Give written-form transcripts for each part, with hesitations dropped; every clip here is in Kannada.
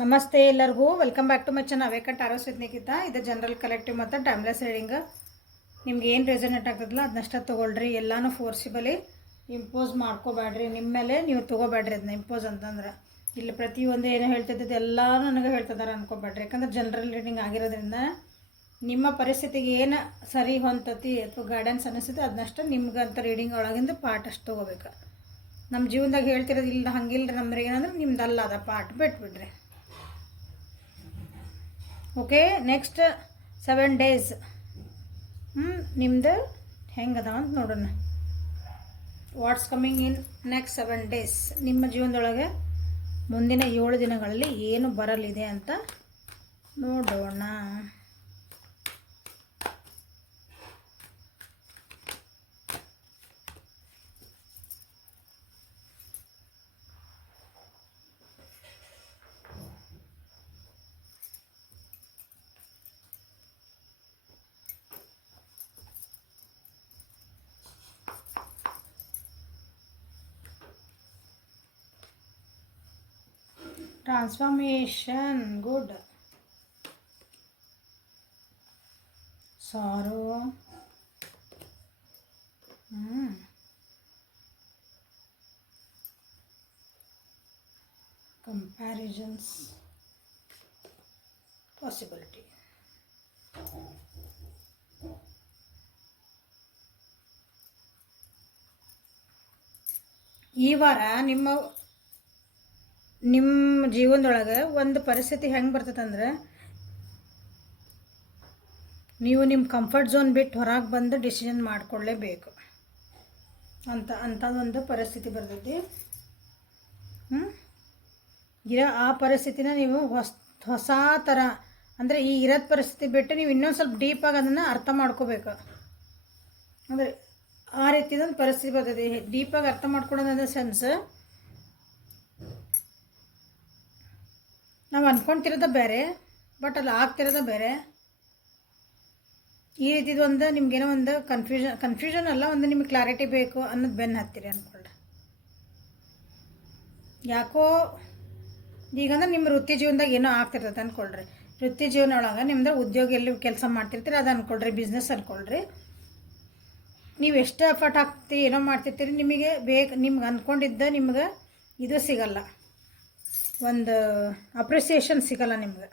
ನಮಸ್ತೆ ಎಲ್ಲರಿಗೂ welcome back to my channel awakened arrows with Nikhita. ಇದು ಜನರಲ್ ಕಲೆಕ್ಟಿವ್ ಮತ್ತು ಟೈಮ್ಲೆಸ್ ರೀಡಿಂಗ್. ನಿಮ್ಗೆ ಏನು ರೆಸನೇಟ್ ಆಗ್ತದಲ್ಲ ಅದನ್ನಷ್ಟ ತೊಗೊಳ್ರಿ. ಎಲ್ಲನೂ ಫೋರ್ಸಿಬಲಿ ಇಂಪೋಸ್ ಮಾಡ್ಕೋಬೇಡ್ರಿ. ನಿಮ್ಮ ಮೇಲೆ ನೀವು ತೊಗೋಬೇಡ್ರಿ. ಅದನ್ನ ಇಂಪೋಸ್ ಅಂತಂದ್ರೆ ಇಲ್ಲಿ ಪ್ರತಿಯೊಂದು ಏನು ಹೇಳ್ತಿದ್ದು ಎಲ್ಲ ನನಗೆ ಹೇಳ್ತಿದ್ದಾರೆ ಅನ್ಕೋಬೇಡ್ರಿ. ಯಾಕಂದ್ರೆ ಜನರಲ್ ರೀಡಿಂಗ್ ಆಗಿರೋದ್ರಿಂದ ನಿಮ್ಮ ಪರಿಸ್ಥಿತಿಗೆ ಏನು ಸರಿ ಹೊಂತತಿ ಅಥವಾ ಗೈಡೆನ್ಸ್ ಅನ್ನಿಸುತ್ತೆ ಅದನ್ನಷ್ಟು ನಿಮ್ಗಂತ ರೀಡಿಂಗ್ ಒಳಗಿಂದ ಪಾರ್ಟ್ ಅಷ್ಟು ತೊಗೋಬೇಕು. ನಮ್ಮ ಜೀವನದಾಗ ಹೇಳ್ತಿರೋದು ಇಲ್ಲ ಹಂಗಿಲ್ಲರಿ ನಮ್ಗೆ ಏನಂದ್ರೆ ನಿಮ್ದಲ್ಲ ಅದ ಪಾರ್ಟ್ ಬಿಟ್ಬಿಡ್ರಿ. ಓಕೆ, ನೆಕ್ಸ್ಟ್ 7 days ನಿಮ್ದು ಹೆಂಗದ ಅಂತ ನೋಡೋಣ. ವಾಟ್ಸ್ ಕಮ್ಮಿಂಗ್ ಇನ್ ನೆಕ್ಸ್ಟ್ 7 days. ನಿಮ್ಮ ಜೀವನದೊಳಗೆ ಮುಂದಿನ 7 ದಿನಗಳಲ್ಲಿ ಏನು ಬರಲಿದೆ ಅಂತ ನೋಡೋಣ. Transformation, good. Sorrow, comparisons, possibility. ಈ ವಾರ ನಿಮ್ಮ ಜೀವನದೊಳಗೆ ಒಂದು ಪರಿಸ್ಥಿತಿ ಹೆಂಗೆ ಬರ್ತದಂದ್ರೆ ನೀವು ನಿಮ್ಮ ಕಂಫರ್ಟ್ ಝೋನ್ ಬಿಟ್ಟು ಹೊರಗೆ ಬಂದು ಡಿಸಿಷನ್ ಮಾಡ್ಕೊಳ್ಳೇಬೇಕು ಅಂಥದ್ದೊಂದು ಪರಿಸ್ಥಿತಿ ಬರ್ತೈತಿ. ಆ ಪರಿಸ್ಥಿತಿನ ನೀವು ಹೊಸ ಥರ ಅಂದರೆ ಈ ಇರೋದು ಪರಿಸ್ಥಿತಿ ಬಿಟ್ಟು ನೀವು ಇನ್ನೊಂದು ಸ್ವಲ್ಪ ಡೀಪಾಗಿ ಅದನ್ನು ಅರ್ಥ ಮಾಡ್ಕೋಬೇಕು. ಅಂದರೆ ಆ ರೀತಿದೊಂದು ಪರಿಸ್ಥಿತಿ ಬರ್ತೈತಿ. ಡೀಪಾಗಿ ಅರ್ಥ ಮಾಡ್ಕೊಳ್ಳೋದಂದ್ರೆ ಸೆನ್ಸ್ ನಾವು ಅಂದ್ಕೊಳ್ತಿರೋದ ಬೇರೆ, ಬಟ್ ಅಲ್ಲಿ ಆಗ್ತಿರೋದ ಬೇರೆ. ಈ ರೀತಿದು ಒಂದು ನಿಮ್ಗೇನೋ ಒಂದು ಕನ್ಫ್ಯೂಷನ್ ಅಲ್ಲ, ಒಂದು ನಿಮಗೆ ಕ್ಲಾರಿಟಿ ಬೇಕು ಅನ್ನೋದು ಬೆನ್ನು ಹತ್ತಿರಿ ಅಂದ್ಕೊಂಡ್ರೆ. ಯಾಕೋ ಈಗಂದ್ರೆ ನಿಮ್ಮ ವೃತ್ತಿ ಜೀವನದಾಗ ಏನೋ ಆಗ್ತಿರ್ತದೆ ಅಂದ್ಕೊಳ್ರಿ. ವೃತ್ತಿ ಜೀವನ ಒಳಗೆ ನಿಮ್ದು ಉದ್ಯೋಗ ಎಲ್ಲಿ ಕೆಲಸ ಮಾಡ್ತಿರ್ತೀರಿ ಅದು ಅಂದ್ಕೊಳ್ರಿ, ಬಿಸ್ನೆಸ್ ಅಂದ್ಕೊಳ್ರಿ. ನೀವು ಎಷ್ಟು ಎಫರ್ಟ್ ಹಾಕ್ತೀರಿ ಏನೋ ಮಾಡ್ತಿರ್ತೀರಿ, ನಿಮಗೆ ನಿಮ್ಗೆ ಅಂದ್ಕೊಂಡಿದ್ದ ನಿಮ್ಗೆ ಇದು ಸಿಗಲ್ಲ, ಒಂದು ಅಪ್ರಿಸಿಯೇಷನ್ ಸಿಗಲ್ಲ ನಿಮ್ಗೆ.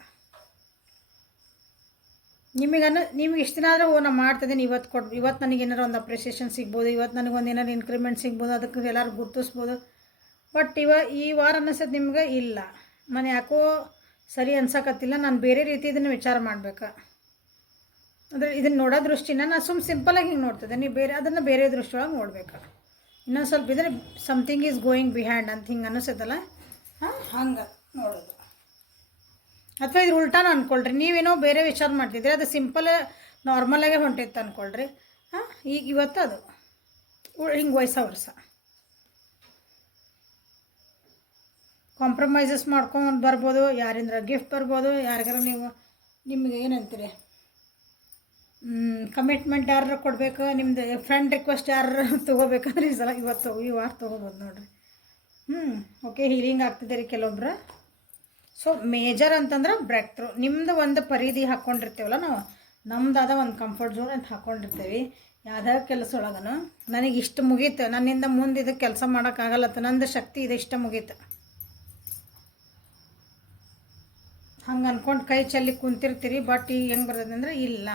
ನಿಮ್ಗೆ ಇಷ್ಟು ದಿನ ಆದರೆ ನಾನು ಮಾಡ್ತಿದ್ದೀನಿ, ಇವತ್ತು ನನಗೆ ಏನಾರು ಒಂದು ಅಪ್ರಿಸಿಯೇಷನ್ ಸಿಗ್ಬೋದು, ಇವತ್ತು ನನಗೊಂದು ಏನಾರು ಇನ್ಕ್ರಿಮೆಂಟ್ ಸಿಗ್ಬೋದು, ಅದಕ್ಕೆ ಎಲ್ಲರೂ ಗುರ್ತಿಸ್ಬೋದು. ಬಟ್ ಈ ವಾರ ಅನ್ನಿಸೋದು ನಿಮ್ಗೆ ಇಲ್ಲ, ನಾನು ಯಾಕೋ ಸರಿ ಅನ್ಸಕತ್ತಿಲ್ಲ, ನಾನು ಬೇರೆ ರೀತಿ ಇದನ್ನು ವಿಚಾರ ಮಾಡ್ಬೇಕು. ಅಂದರೆ ಇದನ್ನು ನೋಡೋ ದೃಷ್ಟಿನ ನಾನು ಸಿಂಪಲಾಗಿ ಹಿಂಗೆ ನೋಡ್ತಿದ್ದೆ, ನೀವು ಅದನ್ನು ಬೇರೆ ದೃಷ್ಟಿಯೊಳಗೆ ನೋಡ್ಬೇಕು. ಇನ್ನೊಂದು ಸ್ವಲ್ಪ ಇದ್ರೆ ಸಮಥಿಂಗ್ ಈಸ್ ಗೋಯಿಂಗ್ ಬಿಹೈಂಡ್ ಅಂತ ಹಿಂಗೆ ಅನ್ನಿಸುತ್ತಲ್ಲ, ಹಂಗೆ ನೋಡೋದು. ಅಥವಾ ಇದ್ರ ಉಲ್ಟಾನ ಅಂದ್ಕೊಳ್ರಿ, ನೀವೇನೋ ಬೇರೆ ವಿಚಾರ ಮಾಡ್ತಿದ್ರಿ, ಅದು ಸಿಂಪಲ್ ನಾರ್ಮಲಾಗೆ ಹೊಂಟಿತ್ತು ಅಂದ್ಕೊಳ್ರಿ. ಈಗ ಇವತ್ತು ಅದು ಹಿಂಗೆ ವರ್ಷ ಕಾಂಪ್ರಮೈಸಸ್ ಮಾಡ್ಕೊಂಡು ಬರ್ಬೋದು, ಯಾರಿಂದ್ರ ಗಿಫ್ಟ್ ಬರ್ಬೋದು, ಯಾರಿಗಾರ ನಿಮಗೆ ಏನಂತೀರಿ ಕಮಿಟ್ಮೆಂಟ್ ಯಾರು ಕೊಡಬೇಕು, ನಿಮ್ಮದು ಫ್ರೆಂಡ್ ರಿಕ್ವೆಸ್ಟ್ ಯಾರು ತೊಗೋಬೇಕಂದ್ರೆ ಈ ವಾರ ತೊಗೋಬೋದು ನೋಡಿರಿ. ಓಕೆ, ಹೀಲಿಂಗ್ ಆಗ್ತಿದೆ ರೀ ಕೆಲವೊಬ್ರು. ಸೊ ಮೇಜರ್ ಅಂತಂದ್ರೆ ಬ್ರೇಕ್ ಥ್ರೂ. ನಿಮ್ಮದು ಒಂದು ಪರಿಧಿ ಹಾಕ್ಕೊಂಡಿರ್ತೀವಲ್ಲ ನಾವು, ನಮ್ದಾದ ಒಂದು ಕಂಫರ್ಟ್ ಝೋನ್ ಅಂತ ಹಾಕ್ಕೊಂಡಿರ್ತೀವಿ. ಯಾವ್ದಾವ ಕೆಲಸ ಒಳಗನು ನನಗೆ ಇಷ್ಟು ಮುಗೀತು, ನನ್ನಿಂದ ಮುಂದೆ ಇದಕ್ಕೆ ಕೆಲಸ ಮಾಡೋಕ್ಕಾಗಲ್ಲತ್ತ, ನಂದು ಶಕ್ತಿ ಇದು ಇಷ್ಟ ಮುಗೀತು ಹಂಗೆ ಅಂದ್ಕೊಂಡು ಕೈ ಚೆಲ್ಲಿ ಕುಂತಿರ್ತೀರಿ. ಬಟ್ ಈಗ ಹೆಂಗೆ ಬರ್ತದೆ ಅಂದರೆ ಇಲ್ಲ,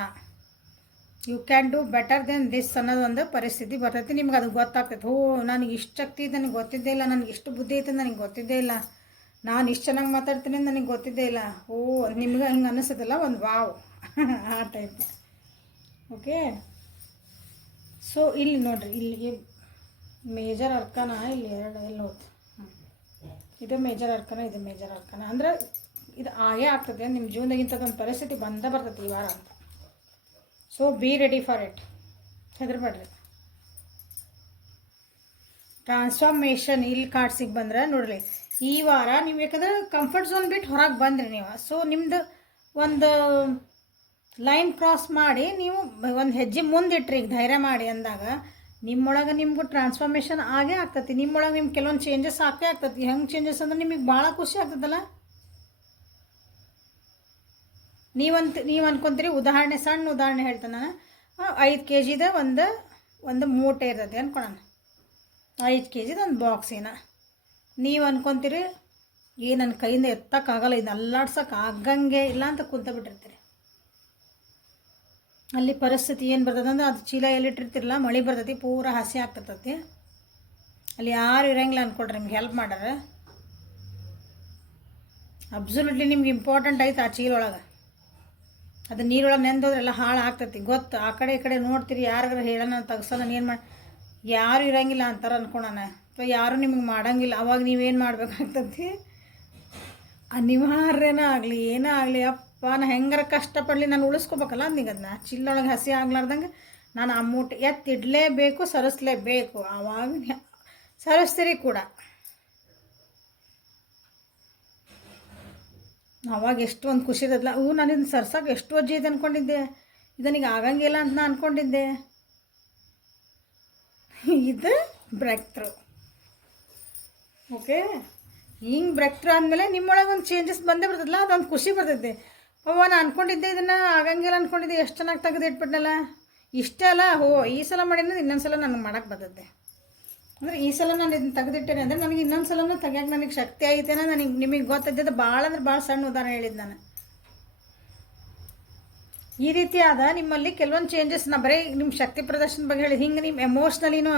you can do better than this ಅನ್ನೋದು ಒಂದು ಪರಿಸ್ಥಿತಿ ಬರ್ತೈತಿ. ನಿಮ್ಗೆ ಅದು ಗೊತ್ತಾಗ್ತೈತೆ, ನನಗೆ ಇಷ್ಟು ಶಕ್ತಿ ಇದೆ ನನಗೆ ಗೊತ್ತಿದ್ದೇ ಇಲ್ಲ, ನನಗೆ ಇಷ್ಟು ಬುದ್ಧಿ ಐತೆ ನನಗೆ ಗೊತ್ತಿದ್ದೇ ಇಲ್ಲ, ನಾನು ಇಷ್ಟು ಚೆನ್ನಾಗಿ ಮಾತಾಡ್ತೀನಿ ಅಂತ ನನಗೆ ಗೊತ್ತಿದ್ದೇ ಇಲ್ಲ. ನಿಮ್ಗೆ ಹಿಂಗೆ ಅನ್ನಿಸ್ತದಲ್ಲ ಒಂದು ವಾವ್ ಆ ಟೈಪ್. ಓಕೆ, ಸೊ ಇಲ್ಲಿ ನೋಡಿರಿ, ಇಲ್ಲಿ ಮೇಜರ್ ಅರ್ಕನ ಇಲ್ಲಿ ಎಲ್ಲ ಹೋಯ್ತು. ಇದು ಮೇಜರ್ ಅರ್ಕನ, ಇದು ಮೇಜರ್ ಅರ್ಕನ. ಅಂದರೆ ಇದು ಆಗೇ ಆಗ್ತದೆ ನಿಮ್ಮ ಜೀವನದಾಗಿಂಥದ್ದೊಂದು ಪರಿಸ್ಥಿತಿ ಬರ್ತೈತಿ ಈ ವಾರ ಅಂತ. So be ready for it, ಹೆದರ್ಬೇಡ್ರಿ. ಟ್ರಾನ್ಸ್ಫಾರ್ಮೇಷನ್ ಇಲ್ಲಿ ಕಾರ್ಡ್ಸಿಗೆ ಬಂದ್ರೆ ನೋಡ್ರಿ, ಈ ವಾರ ನೀವು ಯಾಕಂದ್ರೆ ಕಂಫರ್ಟ್ ಝೋನ್ ಬಿಟ್ಟು ಹೊರಗೆ ಬಂದ್ರಿ ನೀವು. ಸೊ ನಿಮ್ಮದು ಒಂದು ಲೈನ್ ಕ್ರಾಸ್ ಮಾಡಿ ನೀವು ಒಂದು ಹೆಜ್ಜೆ ಮುಂದಿಟ್ರಿ, ಈಗ ಧೈರ್ಯ ಮಾಡಿ ಅಂದಾಗ ನಿಮ್ಮೊಳಗೆ ನಿಮಗೂ ಟ್ರಾನ್ಸ್ಫಾರ್ಮೇಷನ್ ಆಗೇ ಆಗ್ತತಿ. ನಿಮ್ಮೊಳಗೆ ನಿಮ್ಗೆ ಕೆಲವೊಂದು ಚೇಂಜಸ್ ಆಗೇ ಆಗ್ತತಿ. ಹೆಂಗೆ ಚೇಂಜಸ್ ಅಂದ್ರೆ ನಿಮಗೆ ಭಾಳ ಖುಷಿ ಆಗ್ತದಲ್ಲ. ನೀವು ಅನ್ಕೊಂತೀರಿ, ಉದಾಹರಣೆ, ಸಣ್ಣ ಉದಾಹರಣೆ ಹೇಳ್ತಾನೆ ನಾನು. 5 kg ಒಂದು ಮೂಟೆ ಇರ್ತದೆ ಅಂದ್ಕೊಳೋಣ. 5 kg ಒಂದು ಬಾಕ್ಸಿನ ನೀವು ಅನ್ಕೊತೀರಿ, ನನ್ನ ಕೈಯಿಂದ ಎತ್ತಕ್ಕಾಗಲ್ಲ, ಇದು ಅಲ್ಲಾಡ್ಸೋಕೆ ಆಗಂಗೆ ಇಲ್ಲ ಅಂತ ಕುಂತಬಿಟ್ಟಿರ್ತೀರಿ. ಅಲ್ಲಿ ಪರಿಸ್ಥಿತಿ ಏನು ಬರ್ತದೆ ಅಂದ್ರೆ, ಅದು ಚೀಲ ಎಲ್ಲಿಟ್ಟಿರ್ತಿರಲ್ಲ, ಮಳೆ ಬರ್ತೈತಿ, ಪೂರ ಹಸಿ ಆಗ್ತಿರ್ತೈತಿ. ಅಲ್ಲಿ ಯಾರು ಇರೋಂಗಿಲ್ಲ ಅಂದ್ಕೊಳ್ರಿ, ನಿಮ್ಗೆ ಹೆಲ್ಪ್ ಮಾಡ್ಯಾರ. ಅಬ್ಸಲ್ಯೂಟ್ಲಿ ನಿಮ್ಗೆ ಇಂಪಾರ್ಟೆಂಟ್ ಐತೆ ಆ ಚೀಲ ಒಳಗೆ. ಅದು ನೀರೊಳಗೆ ನೆಂದೋದ್ರೆಲ್ಲ ಹಾಳು ಆಗ್ತೈತಿ ಗೊತ್ತು. ಆ ಕಡೆ ಈ ಕಡೆ ನೋಡ್ತೀರಿ, ಯಾರಿಗಾರ ಹೇಳೋಣ ತೆಗ್ಸೋಣ, ಏನು ಮಾಡಿ ಯಾರು ಇರೋಂಗಿಲ್ಲ ಅಂತಾರೆ ಅಂದ್ಕೊಳೋಣ, ಅಥವಾ ಯಾರೂ ನಿಮಗೆ ಮಾಡೋಂಗಿಲ್ಲ. ಅವಾಗ ನೀವೇನು ಮಾಡಬೇಕಾಗ್ತೈತಿ, ಅನಿವಾರ್ಯನೇ ಆಗಲಿ ಏನೇ ಆಗಲಿ, ಅಪ್ಪ ನಾ ಹೆಂಗಾರ ಕಷ್ಟಪಡಲಿ, ನಾನು ಉಳಿಸ್ಕೋಬೇಕಲ್ಲ ಅಂದೀಗ. ಅದನ್ನ ಚಿಲ್ಲೊಳಗೆ ಹಸಿ ಆಗ್ಲಾರ್ದಂಗೆ ನಾನು ಆ ಮೂಟೆ ಎತ್ತಿಡಲೇಬೇಕು, ಸರಿಸ್ಲೇಬೇಕು. ಆವಾಗ ಸರಿಸ್ತೀರಿ ಕೂಡ. ಅವಾಗ ಎಷ್ಟು ಒಂದು ಖುಷಿ ಇರೋದಿಲ್ಲ. ನಾನು ಇದನ್ನು ಸರ್ಸಕ್ಕೆ ಎಷ್ಟು ಅಜ್ಜಿ ಇದೆ ಅಂದ್ಕೊಂಡಿದ್ದೆ, ಇದನಿಗೆ ಆಗಂಗಿಲ್ಲ ಅಂತ ನಾನು ಅಂದ್ಕೊಂಡಿದ್ದೆ. ಇದು ಬ್ರೇಕ್ ಥ್ರೂ. ಓಕೆ, ಹಿಂಗೆ ಬ್ರೇಕ್ ಥ್ರೂ ಆದಮೇಲೆ ನಿಮ್ಮೊಳಗೆ ಒಂದು ಚೇಂಜಸ್ ಬಂದೇ ಬರ್ತದಲ್ಲ, ಅದೊಂದು ಖುಷಿ ಬರ್ತೈತೆ. ನಾನು ಅಂದ್ಕೊಂಡಿದ್ದೆ ಇದನ್ನು ಆಗಂಗಿಲ್ಲ ಅಂದ್ಕೊಂಡಿದ್ದೆ, ಎಷ್ಟು ಚೆನ್ನಾಗಿ ತೆಗೆದಿಟ್ಬಿಟ್ನಲ್ಲ. ಇಷ್ಟೇ ಅಲ್ಲ, ಈ ಸಲ ಮಾಡಿದ್ರೆ ಇನ್ನೊಂದು ಸಲ ನನಗೆ ಮಾಡೋಕ್ಕೆ ಬರ್ತದೆ. ಅಂದರೆ ಈ ಸಲ ನಾನು ಇದನ್ನು ತೆಗೆದಿಟ್ಟೇನೆ ಅಂದರೆ ನನಗೆ ಇನ್ನೊಂದು ಸಲನೂ ತೆಗಿಯೋಕೆ ನನಗೆ ಶಕ್ತಿ ಐತೇನೋ. ನಿಮಗೆ ಗೊತ್ತಿದ್ದದ್ದು ಭಾಳ ಅಂದ್ರೆ ಭಾಳ ಸಣ್ಣ ಉದಾಹರಣೆ ಹೇಳಿದ್ದು ನಾನು. ಈ ರೀತಿ ಆದ ನಿಮ್ಮಲ್ಲಿ ಕೆಲವೊಂದು ಚೇಂಜಸ್, ನಾ ಬರೀ ನಿಮ್ಮ ಶಕ್ತಿ ಪ್ರದರ್ಶನ ಬಗ್ಗೆ ಹೇಳಿ, ಹಿಂಗೆ ನಿಮ್ಮ ಎಮೋಷ್ನಲಿನೂ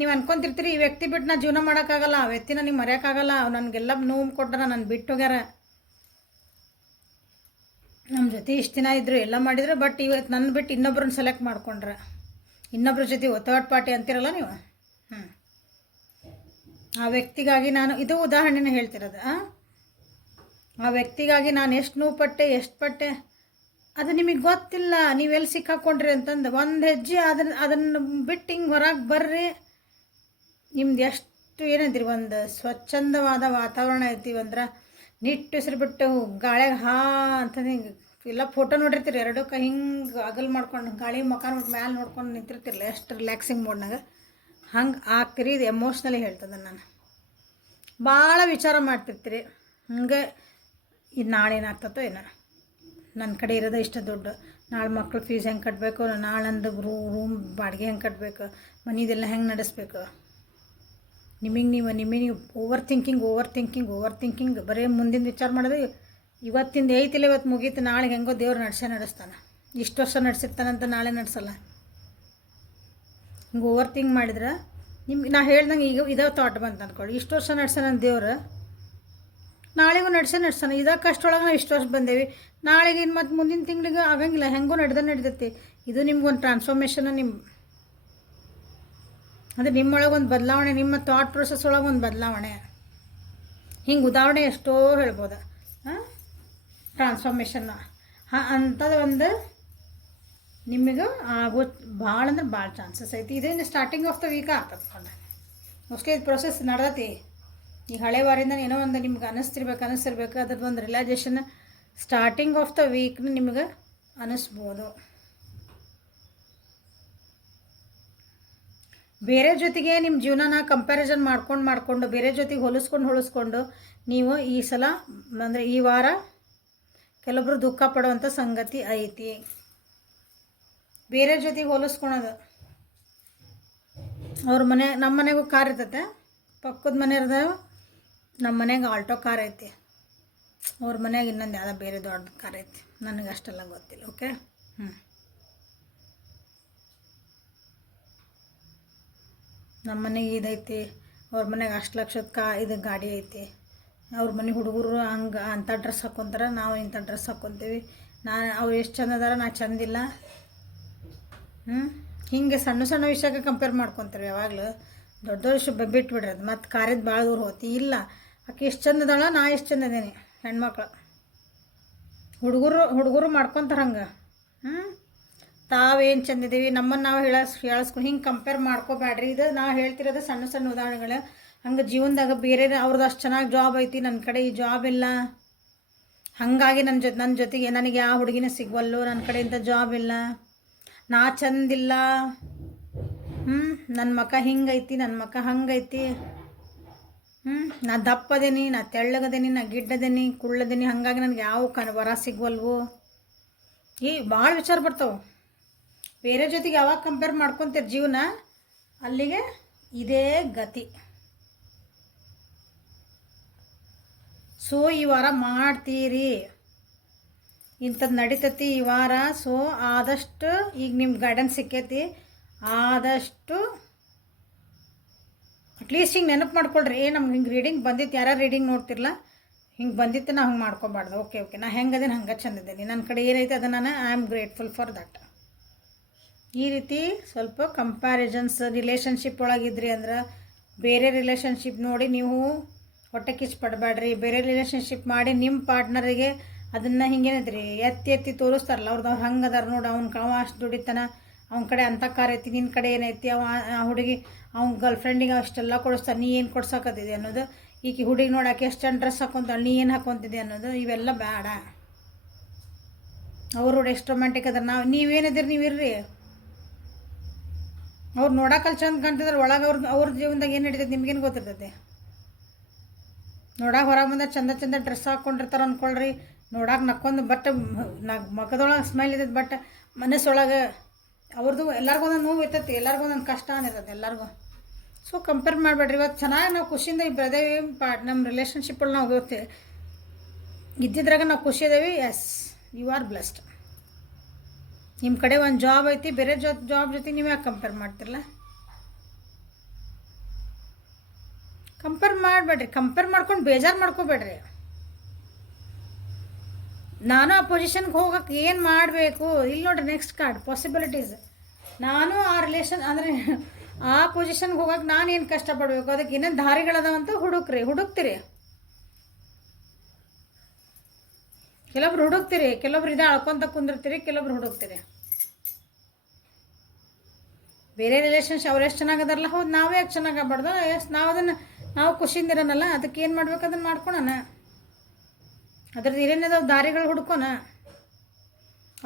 ನೀವು ಅನ್ಕೊತಿರ್ತೀರಿ, ಈ ವ್ಯಕ್ತಿ ಬಿಟ್ಟು ನಾ ಜೀವನ ಮಾಡೋಕ್ಕಾಗಲ್ಲ, ಆ ವ್ಯಕ್ತಿನ ನೀವು ಮರೆಯೋಕ್ಕಾಗಲ್ಲ, ನನಗೆಲ್ಲ ನೋವು ಕೊಟ್ಟರೆ ನಾನು ಬಿಟ್ಟು ಹೋಗ್ಯಾರ, ನಮ್ಮ ಜೊತೆ ಇಷ್ಟು ದಿನ ಇದ್ದರು, ಎಲ್ಲ ಮಾಡಿದ್ರು, ಬಟ್ ಇವತ್ತು ನನ್ನ ಬಿಟ್ಟು ಇನ್ನೊಬ್ರನ್ನ ಸೆಲೆಕ್ಟ್ ಮಾಡ್ಕೊಂಡ್ರೆ, ಇನ್ನೊಬ್ರ ಜೊತೆ ಥರ್ಡ್ ಪಾರ್ಟಿ ಅಂತಿರಲ್ಲ ನೀವು. ಆ ವ್ಯಕ್ತಿಗಾಗಿ ನಾನು, ಇದು ಉದಾಹರಣೆನ ಹೇಳ್ತಿರೋದು. ಆ ವ್ಯಕ್ತಿಗಾಗಿ ನಾನು ಎಷ್ಟು ನೋವು ಪಟ್ಟೆ, ಎಷ್ಟು ಪಟ್ಟೆ, ಅದು ನಿಮಗೆ ಗೊತ್ತಿಲ್ಲ. ನೀವೆಲ್ಲಿ ಸಿಕ್ಕಾಕೊಂಡ್ರಿ ಅಂತಂದು ಒಂದು ಹೆಜ್ಜೆ ಅದನ್ನು ಬಿಟ್ಟು ಹಿಂಗೆ ಹೊರಗೆ ಬರ್ರಿ. ನಿಮ್ದು ಎಷ್ಟು ಏನಂತೀರಿ, ಒಂದು ಸ್ವಚ್ಛಂದವಾದ ವಾತಾವರಣ ಐತಿ. ಅಂದ್ರೆ ನಿಟ್ಟು ಹೆಸರು ಬಿಟ್ಟು ಗಾಳಿಯಾಗ ಅಂತಂದು ಹಿಂಗೆ ಎಲ್ಲ ಫೋಟೋ ನೋಡಿರ್ತೀರಿ, ಎರಡಕ್ಕೆ ಹಿಂಗೆ ಅಗಲ್ ಮಾಡ್ಕೊಂಡು ಗಾಳಿ ಮುಖ ಮ್ಯಾಲೆ ನೋಡ್ಕೊಂಡು ನಿಂತಿರ್ತಿರಲ್ಲ, ಎಷ್ಟು ರಿಲ್ಯಾಕ್ಸಿಂಗ್ ಮೋಡ್ನಾಗ ಹಂಗೆ ಆಗ್ತೀರಿ. ಇದು ಎಮೋಷ್ನಲಿ ಹೇಳ್ತದೆ. ನಾನು ಭಾಳ ವಿಚಾರ ಮಾಡ್ತಿರ್ತೀರಿ, ಹಂಗೆ ಇದು ನಾಳೆ ಏನಾಗ್ತದೋ ಏನೋ, ನನ್ನ ಕಡೆ ಇರೋದು ಇಷ್ಟ ದುಡ್ಡು, ನಾಳೆ ಮಕ್ಳು ಫೀಸ್ ಹೆಂಗೆ ಕಟ್ಟಬೇಕು, ನಾಳಂದು ರೂಮ್ ಬಾಡಿಗೆ ಹೆಂಗೆ ಕಟ್ಟಬೇಕು, ಮನೆದೆಲ್ಲ ಹೆಂಗೆ ನಡೆಸ್ಬೇಕು. ನಿಮಗೆ ಓವರ್ ಥಿಂಕಿಂಗ್ ಬರೀ ಮುಂದಿನ ವಿಚಾರ ಮಾಡೋದು. ಇವತ್ತಿಂದ ಐತಿಲ್ಲ, ಇವತ್ತು ಮುಗೀತು, ನಾಳೆ ಹೆಂಗೋ ದೇವ್ರು ನಡೆಸ್ತಾನೆ. ಇಷ್ಟು ವರ್ಷ ನಡೆಸಿರ್ತಾನಂತ ನಾಳೆ ನಡೆಸಲ್ಲ. ಹಿಂಗೆ ಓವರ್ ಥಿಂಕ್ ಮಾಡಿದ್ರೆ ನಿಮ್ಗೆ ನಾ ಹೇಳ್ದಂಗೆ ಈಗ ಇದೇ ಥಾಟ್ ಬಂತು ಅಂದ್ಕೊಳ್ಳಿ. ಇಷ್ಟು ವರ್ಷ ನಡೆಸೋಣ ದೇವ್ರು, ನಾಳೆಗೂ ನಡೆಸ್ತಾನೆ. ಇದೇ ಕಷ್ಟೊಳಗೆ ನಾವು ಇಷ್ಟು ವರ್ಷ ಬಂದೇವಿ, ನಾಳೆಗೆ ಇನ್ನು ಮತ್ತು ಮುಂದಿನ ತಿಂಗಳಿಗೆ ಆಗಂಗಿಲ್ಲ, ಹೆಂಗೋ ನಡ್ದೈತಿ. ಇದು ನಿಮ್ಗೊಂದು ಟ್ರಾನ್ಸ್ಫಾರ್ಮೇಷನ್. ಅಂದರೆ ನಿಮ್ಮೊಳಗೆ ಒಂದು ಬದಲಾವಣೆ, ನಿಮ್ಮ ಥಾಟ್ ಪ್ರೊಸೆಸ್ ಒಳಗೆ ಒಂದು ಬದಲಾವಣೆ. ಹಿಂಗೆ ಉದಾಹರಣೆ ಎಷ್ಟೋ ಹೇಳ್ಬೋದು. ಟ್ರಾನ್ಸ್ಫಾರ್ಮೇಷನ್ನ ಅಂಥದ್ದು ಒಂದು ನಿಮಗೆ ಆಗೋ ಭಾಳ ಅಂದ್ರೆ ಭಾಳ ಚಾನ್ಸಸ್ ಐತಿ. ಇದರಿಂದ ಸ್ಟಾರ್ಟಿಂಗ್ ಆಫ್ ದ ವೀಕ್ ಆಗ್ತದೆ ಮೋಸ್ಟ್ಲಿ. ಇದು ಪ್ರೊಸೆಸ್ ನಡೆದೈತಿ. ಈ ಹಳೆ ವಾರಿಂದ ಏನೋ ಒಂದು ನಿಮ್ಗೆ ಅನ್ನಿಸ್ತಿರ್ಬೇಕು, ಅದ್ರದ್ದು ಒಂದು ರಿಯಲೈಸೇಷನ್ ಸ್ಟಾರ್ಟಿಂಗ್ ಆಫ್ ದ ವೀಕ್ನ ನಿಮ್ಗೆ ಅನ್ನಿಸ್ಬೋದು. ಬೇರೆ ಜೊತೆಗೆ ನಿಮ್ಮ ಜೀವನನ ಕಂಪ್ಯಾರಿಸನ್ ಮಾಡ್ಕೊಂಡು ಬೇರೆ ಜೊತೆಗೆ ಹೋಲಿಸ್ಕೊಂಡು ನೀವು ಈ ಸಲ ಅಂದರೆ ಈ ವಾರ ಕೆಲವೊಬ್ರು ದುಃಖ ಪಡುವಂಥ ಸಂಗತಿ ಐತಿ. ಬೇರೆ ಜೊತೆಗೆ ಹೋಲಿಸ್ಕೊಳೋದು. ಅವ್ರ ನಮ್ಮ ಮನೆಗೂ ಕಾರ್ ಇರ್ತೈತೆ, ಪಕ್ಕದ ಮನೆಯವ್ರದ್ದು ನಮ್ಮ ಮನೆಗೆ ಆಲ್ಟೋ ಕಾರ್ ಐತಿ, ಅವ್ರ ಮನೆಯಾಗ ಇನ್ನೊಂದು ಯಾವುದೋ ಬೇರೆ ದೊಡ್ಡ ಕಾರ್ ಐತಿ, ನನಗೆ ಅಷ್ಟೆಲ್ಲ ಗೊತ್ತಿಲ್ಲ. ಓಕೆ, ನಮ್ಮ ಮನೆಗೆ ಇದೈತಿ, ಅವ್ರ ಮನೆಗೆ ಅಷ್ಟು ಲಕ್ಷದ ಇದು ಗಾಡಿ ಐತಿ. ಅವ್ರ ಮನೆ ಹುಡುಗರು ಹಂಗೆ ಅಂಥ ಡ್ರೆಸ್ ಹಾಕ್ಕೊತಾರೆ, ನಾವು ಇಂಥ ಡ್ರೆಸ್ ಹಾಕ್ಕೊತೀವಿ. ಅವ್ರು ಎಷ್ಟು ಚಂದ ಅದಾರ, ನಾ ಚಂದಿಲ್ಲ. ಹಿಂಗೆ ಸಣ್ಣ ಸಣ್ಣ ವಿಷಯಕ್ಕೆ ಕಂಪೇರ್ ಮಾಡ್ಕೊತಾರೆ ಯಾವಾಗಲೂ. ದೊಡ್ಡ ವಿಷಯ ಬಿಟ್ಬಿಡ್ರಿ, ಅದು ಮತ್ತು ಕಾರ್ಯದ ಭಾಳ ದೂರ ಹೋತಿ. ಇಲ್ಲ, ಆಕೆ ಎಷ್ಟು ಚಂದ ಅದಾಳ, ನಾ ಎಷ್ಟು ಚಂದ ಇದ್ದೀನಿ. ಹೆಣ್ಮಕ್ಳು ಹುಡುಗರು ಮಾಡ್ಕೊತಾರೆ ಹಂಗೆ. ತಾವೇನು ಚಂದಿದ್ದೀವಿ, ನಮ್ಮನ್ನು ನಾವು ಹೇಳಿಸ್ಕೊಂಡು ಹಿಂಗೆ ಕಂಪೇರ್ ಮಾಡ್ಕೋಬೇಡ್ರಿ. ಇದು ನಾವು ಹೇಳ್ತಿರೋದು ಸಣ್ಣ ಸಣ್ಣ ಉದಾಹರಣೆಗಳು. ಹಂಗೆ ಜೀವನದಾಗ ಬೇರೆ ಅವ್ರದ್ದು ಅಷ್ಟು ಚೆನ್ನಾಗಿ ಜಾಬ್ ಐತಿ, ನನ್ನ ಕಡೆ ಈ ಜಾಬ್ ಇಲ್ಲ, ಹಾಗಾಗಿ ನನ್ನ ಜೊತೆಗೆ ನನಗೆ ಯಾವ ಹುಡುಗಿನ ಸಿಗ್ವಲ್ಲು, ನನ್ನ ಕಡೆಯಿಂದ ಜಾಬ್ ಇಲ್ಲ, ನಾ ಚಂದಿಲ್ಲ, ನನ್ನ ಮಕ್ಕ ಹಿಂಗೈತಿ, ನನ್ನ ಮಕ್ಕ ಹಂಗೈತಿ. ನಾ ದಪ್ಪದೇನಿ, ನಾ ತೆಳ್ಳಗದೇನಿ, ನಾ ಗಿಡ್ಡದೇನಿ, ಕುಳ್ಳದೇನಿ, ಹಾಗಾಗಿ ನನಗೆ ಯಾವ ವರ ಸಿಗ್ವಲ್ವು, ಈ ಭಾಳ ವಿಚಾರ ಬರ್ತಾವೆ. ಬೇರೆ ಜೊತೆಗೆ ಯಾವಾಗ ಕಂಪೇರ್ ಮಾಡ್ಕೊತೀರಿ ಜೀವನ, ಅಲ್ಲಿಗೆ ಇದೇ ಗತಿ. ಸೊ ಈ ವಾರ ಮಾಡ್ತೀರಿ, ಇಂಥದ್ದು ನಡೀತೈತಿ ಈ ವಾರ. ಸೊ ಆದಷ್ಟು ಈಗ ನಿಮ್ಗೆ ಗೈಡೆನ್ಸ್ ಸಿಕ್ಕೈತಿ, ಆದಷ್ಟು ಅಟ್ಲೀಸ್ಟ್ ಹಿಂಗೆ ನೆನಪು ಮಾಡ್ಕೊಳ್ರಿ. ನಮ್ಗೆ ಹಿಂಗೆ ರೀಡಿಂಗ್ ಬಂದಿತ್ತು, ಯಾರ್ಯಾರು ರೀಡಿಂಗ್ ನೋಡ್ತಿರಲ್ಲ, ಹಿಂಗೆ ಬಂದಿತ್ತು, ನಾ ಹಂಗೆ ಮಾಡ್ಕೊಬಾರ್ದು. ಓಕೆ ನಾ ಹೆಂಗದೇನು ಹಂಗೆ ಚಂದಿದ್ದೀನಿ, ನನ್ನ ಕಡೆ ಏನೈತೆ ಅದನ್ನು ನಾನು I am grateful for that. ಈ ರೀತಿ ಸ್ವಲ್ಪ ಕಂಪ್ಯಾರಿಸನ್ಸ್ ರಿಲೇಷನ್ಶಿಪ್ ಒಳಗಿದ್ರಿ ಅಂದ್ರೆ ಬೇರೆ ರಿಲೇಷನ್ಶಿಪ್ ನೋಡಿ ನೀವು ಹೊಟ್ಟೆ ಕಿಚ್ಚು ಪಡಬೇಡ್ರಿ. ಬೇರೆ ರಿಲೇಷನ್ಶಿಪ್ ಮಾಡಿ ನಿಮ್ಮ ಪಾರ್ಟ್ನರಿಗೆ ಅದನ್ನು ಹಿಂಗೇನೈತ್ರಿ ಎತ್ತಿ ಎತ್ತಿ ತೋರಿಸ್ತಾರಲ್ಲ, ಅವ್ರದ್ದು ಅವ್ರು ಹಂಗೆ ಅದಾರ ನೋಡು, ಅವ ಅಷ್ಟು ದುಡಿತಾನ, ಅವ್ನ ಕಡೆ ಅಂಥ ಕಾರ್ ಐತಿ, ನಿನ್ನ ಕಡೆ ಏನೈತಿ, ಆ ಹುಡುಗಿ ಅವ್ನ ಗರ್ಲ್ಫ್ರೆಂಡಿಗೆ ಅಷ್ಟೆಲ್ಲ ಕೊಡಿಸ್ತಾರೆ, ನೀ ಏನು ಕೊಡ್ಸೋಕತ್ತಿದೆ ಅನ್ನೋದು, ಈಕೆ ಹುಡುಗಿ ನೋಡೋಕೆ ಎಷ್ಟು ಚಂದ ಡ್ರೆಸ್ ಹಾಕೊತಾಳೆ, ನೀ ಏನು ಹಾಕೊತಿದ್ದೆ ಅನ್ನೋದು, ಇವೆಲ್ಲ ಬೇಡ. ಅವ್ರು ಎಷ್ಟು ರೊಮ್ಯಾಂಟಿಕ್ ಅದಾರ, ನೀವೇನಿದ್ದೀರಿ ನೀವಿರ್ರಿ. ಅವ್ರು ನೋಡೋಕಲ್ಲಿ ಚಂದ ಕಾಣ್ತಿದ್ರೆ ಒಳಗೆ ಅವ್ರ ಜೀವನದಾಗ ಏನು ನಡೀತೈತೆ ನಿಮ್ಗೇನು ಗೊತ್ತಿರ್ತೈತೆ. ನೋಡಕ್ಕೆ ಹೊರಗೆ ಬಂದ ಚಂದ ಡ್ರೆಸ್ ಹಾಕ್ಕೊಂಡಿರ್ತಾರೆ ಅಂದ್ಕೊಳ್ರಿ, ನೋಡಕ್ಕೆ ನಕ್ಕೊಂಡು ಬಟ್ ಮಗದೊಳಗೆ ಸ್ಮೈಲ್ ಇರ್ತೈತೆ, ಬಟ್ ಮನಸ್ಸೊಳಗೆ ಅವ್ರದ್ದು ಎಲ್ಲರಿಗೂ ಒಂದೊಂದು ನೋವು ಇರ್ತೈತಿ, ಎಲ್ಲರಿಗೂ ಒಂದೊಂದು ಕಷ್ಟ ಅನ್ನಿರ್ತೈತೆ ಎಲ್ಲರಿಗೂ. ಸೊ ಕಂಪೇರ್ ಮಾಡಬೇಡ್ರಿ. ಇವತ್ತು ಚೆನ್ನಾಗಿ ನಾವು ಖುಷಿಯಿಂದ ಇಬ್ಬರದೇವಿ, ನಮ್ಮ ರಿಲೇಷನ್ಶಿಪ್ಪಲ್ಲಿ ನಾವು ಹೋಗ್ತೀವಿ ಇದ್ದಿದ್ರಾಗ ನಾವು ಖುಷಿ ಇದ್ದೇವೆ. Yes, you are blessed. ನಿಮ್ಮ ಕಡೆ ಒಂದು ಜಾಬ್ ಐತಿ, ಬೇರೆ ಜಾಬ್ ಜೊತೆ ನೀವು ಯಾಕೆ ಕಂಪೇರ್ ಮಾಡ್ತಿರಲ್ಲ? ಕಂಪೇರ್ ಮಾಡಬೇಡ್ರಿ. ಕಂಪೇರ್ ಮಾಡ್ಕೊಂಡು ಬೇಜಾರು ಮಾಡ್ಕೋಬೇಡ್ರಿ. ನಾನು ಆ ಪೊಸಿಷನ್ಗೆ ಹೋಗೋಕೆ ಏನು ಮಾಡಬೇಕು, ಇಲ್ಲಿ ನೋಡ್ರಿ ನೆಕ್ಸ್ಟ್ ಕಾರ್ಡ್ ಪಾಸಿಬಿಲಿಟೀಸ್. ನಾನು ಆ ರಿಲೇಷನ್ ಅಂದರೆ ಆ ಪೊಸಿಷನ್ಗೆ ಹೋಗೋಕೆ ನಾನು ಏನು ಕಷ್ಟಪಡಬೇಕು, ಅದಕ್ಕೆ ಇನ್ನೇನು ದಾರಿಗಳದಾವಂತ ಹುಡುಕ್ತೀರಿ. ಕೆಲವೊಬ್ರು ಹುಡುಕ್ತೀರಿ, ಕೆಲವೊಬ್ರು ಇದೇ ಅಳ್ಕೊಂತ ಕುಂದಿರ್ತೀರಿ, ಕೆಲವೊಬ್ರು ಹುಡುಕ್ತೀರಿ. ಬೇರೆ ರಿಲೇಷನ್ಶಿಪ್ ಅವ್ರು ಎಷ್ಟು ಚೆನ್ನಾಗದಾರಲ್ಲ, ಹೌದು ನಾವೇ ಯಾಕೆ ಚೆನ್ನಾಗಾಗಬಾರ್ದು? ನಾವು ಖುಷಿಯಿಂದ ಇರೋನಲ್ಲ, ಅದಕ್ಕೆ ಏನು ಮಾಡ್ಬೇಕು ಅದನ್ನು ಮಾಡ್ಕೊಳೋಣ. ಅದ್ರದ್ದು ಏನೇನದಾವ ದಾರಿಗಳು ಹುಡ್ಕೋಣ.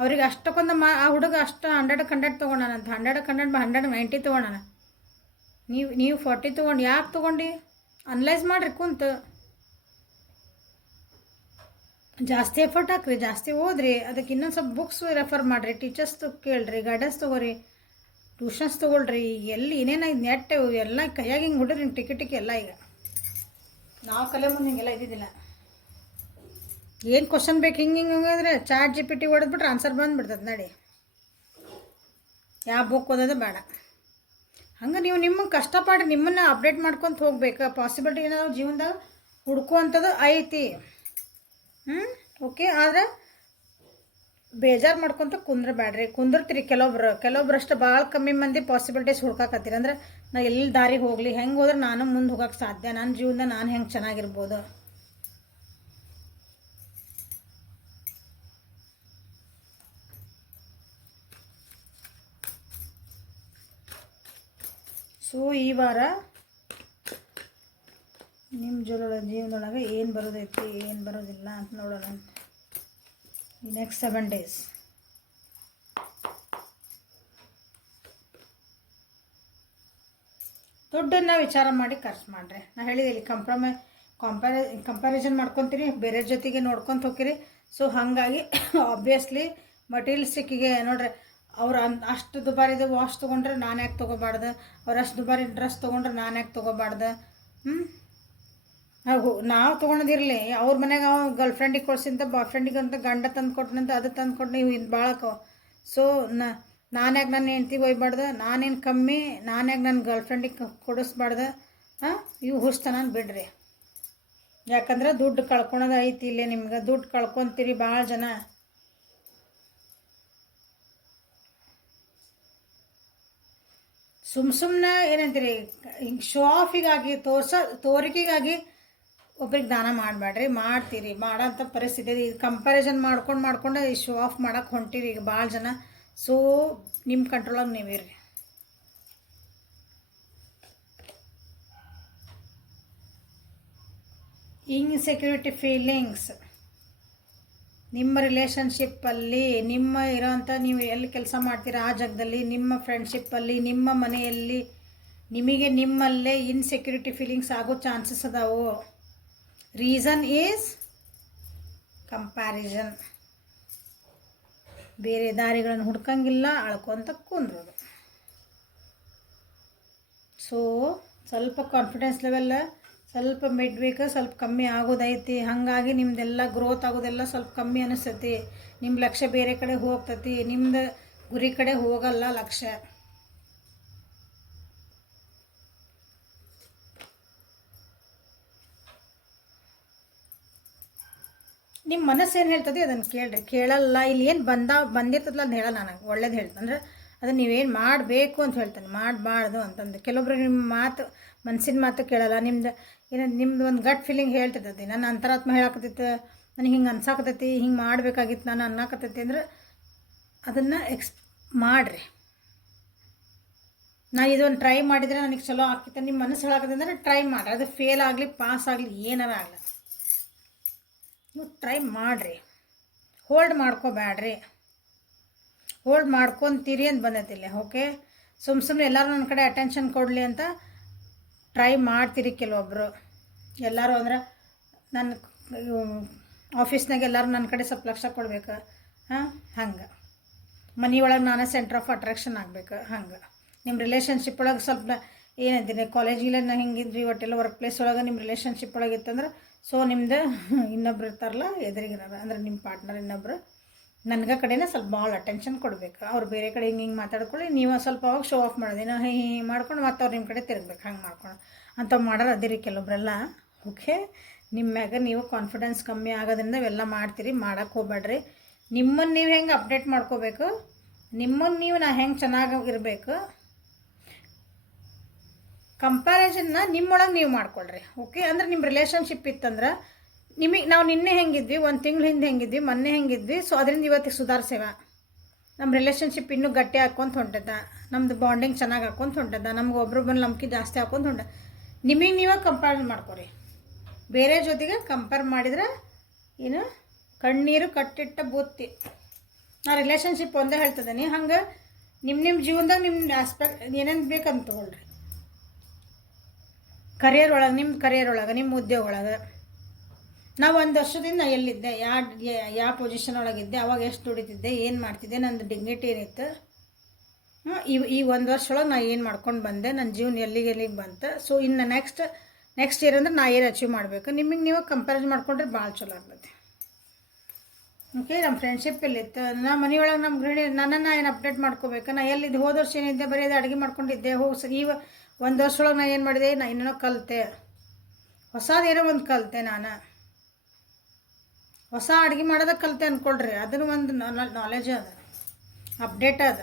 ಅವ್ರಿಗೆ ಅಷ್ಟಕ್ಕೊಂದು ಆ ಹುಡುಗ ಅಷ್ಟು 100ಕ್ಕೆ 100 ತೊಗೊಂಡಾನ ಅಂತ, 100ಕ್ಕೆ 190 ತೊಗೊಳೋಣ. ನೀವು 40 ತೊಗೊಂಡು ಯಾಕೆ ತೊಗೊಂಡು ಅನಲೈಸ್ ಮಾಡಿರಿ ಕುಂತು. ಜಾಸ್ತಿ ಎಫರ್ಟ್ ಹಾಕ್ರಿ, ಜಾಸ್ತಿ ಓದ್ರಿ, ಅದಕ್ಕೆ ಇನ್ನೊಂದು ಸ್ವಲ್ಪ ಬುಕ್ಸ್ ರೆಫರ್ ಮಾಡಿರಿ, ಟೀಚರ್ಸ್ ಕೇಳ್ರಿ, ಗೈಡೆನ್ಸ್ ತೊಗೋರಿ, ಟ್ಯೂಷನ್ಸ್ ತೊಗೊಳ್ರಿ. ಎಲ್ಲಿ ಏನೇನಾಗಿ ನೆಟ್ ಎಲ್ಲ ಕೈಯಾಗಿ ಹಿಂಗೆ ಹುಡ್ರಿ, ಹಿಂಗೆ ಟಿಕೆ ಎಲ್ಲ. ಈಗ ನಾವು ಕಲೆ ಮುಂದೆ ಹಿಂಗೆಲ್ಲ ಇದ್ದಿದ್ದಿಲ್ಲ. ಏನು ಕ್ವಶನ್ ಬೇಕು ಹಿಂಗೆ ಅಂದರೆ ChatGPT ಹೊಡೆದ್ಬಿಟ್ರೆ ಆನ್ಸರ್ ಬಂದುಬಿಡ್ತದೆ. ನೋಡಿ, ಯಾವ ಬುಕ್ ಓದೋದು ಬೇಡ. ಹಂಗೆ ನೀವು ನಿಮಗೆ ಕಷ್ಟಪಡಿ ನಿಮ್ಮನ್ನು ಅಪ್ಡೇಟ್ ಮಾಡ್ಕೊತ ಹೋಗ್ಬೇಕು. ಪಾಸಿಬಿಲಿಟಿ ಏನಾದ್ರು ಜೀವನದಾಗ ಹುಡ್ಕುವಂಥದ್ದು ಐತಿ. ಓಕೆ, ಆದರೆ ಬೇಜಾರು ಮಾಡ್ಕೊತ ಕುಂದ್ರಬೇಡ್ರಿ. ಕುಂದಿರ್ತೀರಿ ಕೆಲವೊಬ್ರಷ್ಟು ಭಾಳ ಕಮ್ಮಿ ಮಂದಿ ಪಾಸಿಬಿಲಿಟೀಸ್ ಹುಡ್ಕಾಕತ್ತೀರಿ. ಅಂದ್ರೆ ನಾ ಎಲ್ಲಿ ದಾರಿಗೆ ಹೋಗಲಿ, ಹೆಂಗೆ ಹೋದ್ರೆ ನಾನು ಮುಂದೆ ಹೋಗೋಕ್ಕೆ ಸಾಧ್ಯ, ನನ್ನ ಜೀವನದಾಗ ನಾನು ಹೆಂಗೆ ಚೆನ್ನಾಗಿರ್ಬೋದು. ಸೊ ಈ ವಾರ ನಿಮ್ಮ ಜೀವನದೊಳಗೆ ಏನು ಬರೋದೈತಿ, ಏನು ಬರೋದಿಲ್ಲ ಅಂತ ನೋಡೋಣ. ಈ ನೆಕ್ಸ್ಟ್ 7 days ದುಡ್ಡನ್ನು ವಿಚಾರ ಮಾಡಿ ಖರ್ಚು ಮಾಡಿರಿ. ನಾನು ಹೇಳಿದೆ ಇಲ್ಲಿ ಕಂಪ್ಯಾರಿಸನ್ ಮಾಡ್ಕೊತೀರಿ, ಬೇರೆ ಜೊತೆಗೆ ನೋಡ್ಕೊತ ಹೋಗ್ತೀರಿ. ಸೊ ಹಾಗಾಗಿ ಆಬ್ವಿಯಸ್ಲಿ ಮಟೀರಿಯಲಿಸ್ಟಿಕ್ಕಿಗೆ ನೋಡ್ರಿ, ಅವ್ರು ಅಷ್ಟು ದುಬಾರಿದು ವಾಶ್ ತೊಗೊಂಡ್ರೆ ನಾನು ಯಾಕೆ ತೊಗೋಬಾರ್ದು, ಅವ್ರು ಅಷ್ಟು ದುಬಾರಿ ಡ್ರೆಸ್ ತೊಗೊಂಡ್ರೆ ನಾನು ಯಾಕೆ ತೊಗೋಬಾರ್ದು. ನಾವು ತೊಗೊಳೋದಿರಲಿ, ಅವ್ರ ಮನೆಗೆ ಅವ ಗರ್ಲ್ಫ್ರೆಂಡಿಗೆ ಕೊಡ್ಸಿಂತ ಬಾಯ್ ಫ್ರೆಂಡಿಗೆ ಅಂತ ಗಂಡ ತಂದು ಕೊಟ್ಟನಂತ ಅದು ತಂದು ಕೊಟ್ಟು ನೀವು ಇದು ಭಾಳಕ. ಸೊ ನಾನು ಯಾಕೆ ನನ್ನ ಹೆಂಡ್ತಿಗೆ ಒಯ್ಬಾರ್ದು, ನಾನೇನು ಕಮ್ಮಿ, ನಾನು ಯಾಕೆ ನನ್ನ ಗರ್ಲ್ಫ್ರೆಂಡಿಗೆ ಕೊಡಿಸ್ಬಾರ್ದು. ಇವು ಹುಸ್ತನ ಬಿಡ್ರಿ. ಯಾಕಂದ್ರೆ ದುಡ್ಡು ಕಳ್ಕೊಳೋದು ಐತಿ ಇಲ್ಲೇ. ನಿಮ್ಗೆ ದುಡ್ಡು ಕಳ್ಕೊತೀರಿ ಭಾಳ ಜನ. ಸುಮ್ಮನೆ ಏನಂತೀರಿ, ಹಿಂಗೆ ಶೋ ಆಫಿಗಾಗಿ ತೋರಿಕೆಗಾಗಿ ಒಬ್ರಿಗೆ ದಾನ ಮಾಡಬೇಡ್ರಿ. ಮಾಡ್ತೀರಿ, ಮಾಡೋಂಥ ಪರಿಸ್ಥಿತಿ ಇದು. ಕಂಪ್ಯಾರಿಸನ್ ಮಾಡ್ಕೊಂಡು ಈ ಶೋ ಆಫ್ ಮಾಡೋಕೆ ಹೊಂಟಿರಿ ಈಗ ಭಾಳ ಜನ. ಸೊ ನಿಮ್ಮ ಕಂಟ್ರೋಲಾಗಿ ನೀವಿರ್ರಿ. ಇನ್ಸೆಕ್ಯೂರಿಟಿ ಫೀಲಿಂಗ್ಸ್ ನಿಮ್ಮ ರಿಲೇಷನ್ಶಿಪ್ಪಲ್ಲಿ, ನಿಮ್ಮ ಇರೋವಂಥ ನೀವು ಎಲ್ಲಿ ಕೆಲಸ ಮಾಡ್ತೀರ ಆ ಜಾಗದಲ್ಲಿ, ನಿಮ್ಮ ಫ್ರೆಂಡ್ಶಿಪ್ಪಲ್ಲಿ, ನಿಮ್ಮ ಮನೆಯಲ್ಲಿ, ನಿಮಗೆ ನಿಮ್ಮಲ್ಲೇ ಇನ್ಸೆಕ್ಯೂರಿಟಿ ಫೀಲಿಂಗ್ಸ್ ಆಗೋ ಚಾನ್ಸಸ್ ಅದಾವು. Reason is comparison. ಬೇರೆ ದಾರಿಗಳನ್ನು ಹುಡ್ಕಂಗಿಲ್ಲ, ಅಳ್ಕೊಂತ ಕುಂದ್ರೋದು. ಸೊ ಸ್ವಲ್ಪ ಕಾನ್ಫಿಡೆನ್ಸ್ ಲೆವೆಲ್ ಸ್ವಲ್ಪ ಮಿಡ್ಬೇಕು, ಸ್ವಲ್ಪ ಕಮ್ಮಿ ಆಗೋದೈತಿ. ಹಾಗಾಗಿ ನಿಮ್ಮದೆಲ್ಲ ಗ್ರೋತ್ ಆಗೋದೆಲ್ಲ ಸ್ವಲ್ಪ ಕಮ್ಮಿ ಅನಿಸ್ತೈತಿ. ನಿಮ್ಮ ಲಕ್ಷ್ಯ ಬೇರೆ ಕಡೆ ಹೋಗ್ತೈತಿ, ನಿಮ್ಮದು ಗುರಿ ಕಡೆ ಹೋಗಲ್ಲ ಲಕ್ಷ್ಯ. ನಿಮ್ಮ ಮನಸ್ಸು ಏನು ಹೇಳ್ತದೆ ಅದನ್ನು ಕೇಳ್ರಿ. ಕೇಳಲ್ಲ, ಇಲ್ಲಿ ಏನು ಬಂದಿರ್ತದಲ್ಲ ಅದನ್ನ ಹೇಳಲ್ಲ. ನನಗೆ ಒಳ್ಳೇದು ಹೇಳ್ತಂದ್ರೆ ಅಂದರೆ ಅದನ್ನು ನೀವೇನು ಮಾಡಬೇಕು ಅಂತ ಹೇಳ್ತಾನೆ, ಮಾಡಬಾರ್ದು ಅಂತಂದು. ಕೆಲವೊಬ್ರು ನಿಮ್ಮ ಮಾತು, ಮನಸ್ಸಿನ ಮಾತು ಕೇಳಲ್ಲ. ನಿಮ್ದು ಒಂದು ಗಟ್ ಫೀಲಿಂಗ್ ಹೇಳ್ತಿರ್ತೈತಿ. ನನ್ನ ಅಂತರಾತ್ಮ ಹೇಳಾಕತ್ತೈತೆ, ನನಗೆ ಹಿಂಗೆ ಅನ್ಸಾಕತ್ತೈತಿ, ಹಿಂಗೆ ಮಾಡಬೇಕಾಗಿತ್ತು ನಾನು ಅನ್ನಕತ್ತೈತಿ ಅಂದ್ರೆ ಅದನ್ನು ಮಾಡಿರಿ. ನಾನು ಇದೊಂದು ಟ್ರೈ ಮಾಡಿದರೆ ನನಗೆ ಚಲೋ ಆಗ್ತಿತ್ತು ನಿಮ್ಮ ಮನಸ್ಸು ಹೇಳಾಕತ್ತೈತೆ ಅಂದರೆ ಟ್ರೈ ಮಾಡಿರಿ. ಅದು ಫೇಲ್ ಆಗಲಿ ಪಾಸ್ ಆಗಲಿ ಏನಾರ ಆಗಲಿ ನೀವು ಟ್ರೈ ಮಾಡಿರಿ. ಹೋಲ್ಡ್ ಮಾಡ್ಕೋಬೇಡ್ರಿ. ಹೋಲ್ಡ್ ಮಾಡ್ಕೊತೀರಿ ಅಂತ ಬಂದೈತಿಲ್ಲ. ಓಕೆ, ಸುಮ್ಮನೆ ಎಲ್ಲರೂ ನನ್ನ ಕಡೆ ಅಟೆನ್ಷನ್ ಕೊಡಲಿ ಅಂತ ಟ್ರೈ ಮಾಡ್ತೀರಿ ಕೆಲವೊಬ್ಬರು. ಎಲ್ಲರೂ ಅಂದ್ರೆ ನನ್ನ ಆಫೀಸ್ನಾಗ ಎಲ್ಲರೂ ನನ್ನ ಕಡೆ ಸ್ವಲ್ಪ ಲಕ್ಷ ಕೊಡ್ಬೇಕು, ಹಂಗೆ ಮನೆಯೊಳಗೆ ನಾನೇ ಸೆಂಟ್ರ್ ಆಫ್ ಅಟ್ರಾಕ್ಷನ್ ಆಗಬೇಕು. ಹಂಗೆ ನಿಮ್ಮ ರಿಲೇಷನ್ಶಿಪ್ ಒಳಗೆ ಸ್ವಲ್ಪ ಏನಂತೀನಿ, ಕಾಲೇಜಿಲ್ಲ ಹಿಂಗಿದ್ರಿ, ಒಟ್ಟೆಲ್ಲ ವರ್ಕ್ ಪ್ಲೇಸ್ ಒಳಗೆ ನಿಮ್ಮ ರಿಲೇಷನ್ಶಿಪ್ ಒಳಗೆ ಇತ್ತಂದ್ರೆ ಸೊ ನಿಮ್ದು ಇನ್ನೊಬ್ರು ಇರ್ತಾರಲ್ಲ ಎದುರಿಗಿರೋರು, ಅಂದ್ರೆ ನಿಮ್ಮ ಪಾರ್ಟ್ನರ್ ಇನ್ನೊಬ್ರು ನನಗೆ ಕಡೆನೇ ಸ್ವಲ್ಪ ಭಾಳ ಅಟೆನ್ಷನ್ ಕೊಡಬೇಕು. ಅವ್ರು ಬೇರೆ ಕಡೆ ಹಿಂಗೆ ಮಾತಾಡ್ಕೊಳ್ಳಿ, ನೀವು ಸ್ವಲ್ಪ ಅವಾಗ ಶೋ ಆಫ್ ಮಾಡೋದು, ಏನೋ ಮಾಡ್ಕೊಂಡು ಮತ್ತೆ ಅವ್ರು ನಿಮ್ಮ ಕಡೆ ತಿರುಗ್ಬೇಕು. ಹಂಗೆ ಮಾಡ್ಕೊಂಡು ಅಂಥವು ಮಾಡೋರು ಅದಿರಿ ಕೆಲವೊಬ್ರೆಲ್ಲ. ಓಕೆ, ನಿಮ್ಮ ಮ್ಯಾಗ ನೀವು ಕಾನ್ಫಿಡೆನ್ಸ್ ಕಮ್ಮಿ ಆಗೋದ್ರಿಂದ ಇವೆಲ್ಲ ಮಾಡ್ತೀರಿ. ಮಾಡೋಕ್ಕೆ ಹೋಗ್ಬೇಡ್ರಿ. ನಿಮ್ಮನ್ನು ನೀವು ಹೆಂಗೆ ಅಪ್ಡೇಟ್ ಮಾಡ್ಕೋಬೇಕು, ನಿಮ್ಮನ್ನು ನೀವು ಹೆಂಗೆ ಚೆನ್ನಾಗಿ ಇರಬೇಕು, ಕಂಪ್ಯಾರಿಸನ್ನ ನಿಮ್ಮೊಳಗೆ ನೀವು ಮಾಡ್ಕೊಳ್ರಿ. ಓಕೆ, ಅಂದ್ರೆ ನಿಮ್ಮ ರಿಲೇಷನ್ಶಿಪ್ ಇತ್ತಂದ್ರೆ ನಾವು ನಿನ್ನೆ ಹೆಂಗಿದ್ವಿ, ಒಂದು ತಿಂಗಳು ಹಿಂದೆ ಹೆಂಗಿದ್ವಿ, ಮೊನ್ನೆ ಹೆಂಗಿದ್ವಿ, ಸೊ ಅದರಿಂದ ಇವತ್ತಿಗೆ ಸುಧಾರಿಸೇವ. ನಮ್ಮ ರಿಲೇಷನ್ಶಿಪ್ ಇನ್ನೂ ಗಟ್ಟಿ ಹಾಕ್ಕೊಂತ ಹೊಂಟದ, ನಮ್ಮದು ಬಾಂಡಿಂಗ್ ಚೆನ್ನಾಗಿ ಹಾಕ್ಕೊಂತ ಹೊಂಟದ, ನಮ್ಗೆ ಒಬ್ರು ಬಂದು ನಂಬಿಕೆ ಜಾಸ್ತಿ ಹಾಕ್ಕೊಂತ ಹೊಂಟ. ನಿಮಗೆ ನೀವೇ ಕಂಪೇರ್ ಮಾಡ್ಕೊರಿ. ಬೇರೆ ಜೊತೆಗೆ ಕಂಪೇರ್ ಮಾಡಿದ್ರೆ ಏನು ಕಣ್ಣೀರು ಕಟ್ಟಿಟ್ಟ ಬೂತಿ. ನಾ ರಿಲೇಷನ್ಶಿಪ್ ಒಂದೇ ಹೇಳ್ತಿದ್ದೀನಿ. ಹಂಗೆ ನಿಮ್ಮ ಜೀವನದಾಗ ನಿಮ್ಮ ಆಸ್ಪೆಕ್ಟ್ ಏನೇನು ಬೇಕಂತ ತೊಗೊಳ್ರಿ. ಕರಿಯರ್ ಒಳಗೆ, ನಿಮ್ಮ ಕರಿಯರ್ ಒಳಗೆ, ನಿಮ್ಮ ಉದ್ಯೋಗ ಒಳಗೆ. ನಾವು ಒಂದು ವರ್ಷದಿಂದ ಎಲ್ಲಿದ್ದೆ, ಯಾವ ಪೊಸಿಷನ್ ಒಳಗಿದ್ದೆ, ಅವಾಗ ಎಷ್ಟು ದುಡಿತಿದ್ದೆ, ಏನು ಮಾಡ್ತಿದ್ದೆ, ನಂದು ಡಿಗ್ನಿಟಿ ಏನಿತ್ತು, ಈ ಒಂದು ವರ್ಷ ಒಳಗೆ ನಾನು ಏನು ಮಾಡ್ಕೊಂಡು ಬಂದೆ, ನನ್ನ ಜೀವನ ಎಲ್ಲಿಗೆ ಬಂತು. ಸೊ ಇನ್ನು ನೆಕ್ಸ್ಟ್ ಇಯರ್ ಅಂದ್ರೆ ನಾ ಏನು ಅಚೀವ್ ಮಾಡಬೇಕು, ನಿಮಗೆ ನೀವು ಕಂಪ್ಯಾರಿಸನ್ ಮಾಡ್ಕೊಂಡ್ರೆ ಭಾಳ ಚಲೋ ಆಗ್ತದೆ. ಓಕೆ, ನಮ್ಮ ಫ್ರೆಂಡ್ಶಿಪ್ ಎಲ್ಲಿತ್ತು, ನಾ ಮನೆಯೊಳಗೆ ನಮ್ಮ ಗೃಹಿಣಿ ನನ್ನನ್ನು ಏನು ಅಪ್ಡೇಟ್ ಮಾಡ್ಕೋಬೇಕು. ನಾ ಎಲ್ಲಿದ್ದೆ, ಹೋದ ವರ್ಷ ಏನಿದ್ದೆ, ಬರೀ ಅದು ಅಡುಗೆ ಮಾಡ್ಕೊಂಡಿದ್ದೆ. ಒಂದು ವರ್ಷ ಒಳಗೆ ನಾನು ಏನು ಮಾಡಿದೆ, ನಾನು ಇನ್ನೇನೋ ಕಲಿತೆ, ಹೊಸದೇನೋ ಒಂದು ಕಲಿತೆ. ನಾನು ಹೊಸ ಅಡುಗೆ ಮಾಡೋದಕ್ಕೆ ಕಲಿತೆ ಅಂದ್ಕೊಳ್ರಿ, ಅದನ್ನು ಒಂದು ನಾಲೆಜ್ ಅದ, ಅಪ್ಡೇಟ್ ಅದ.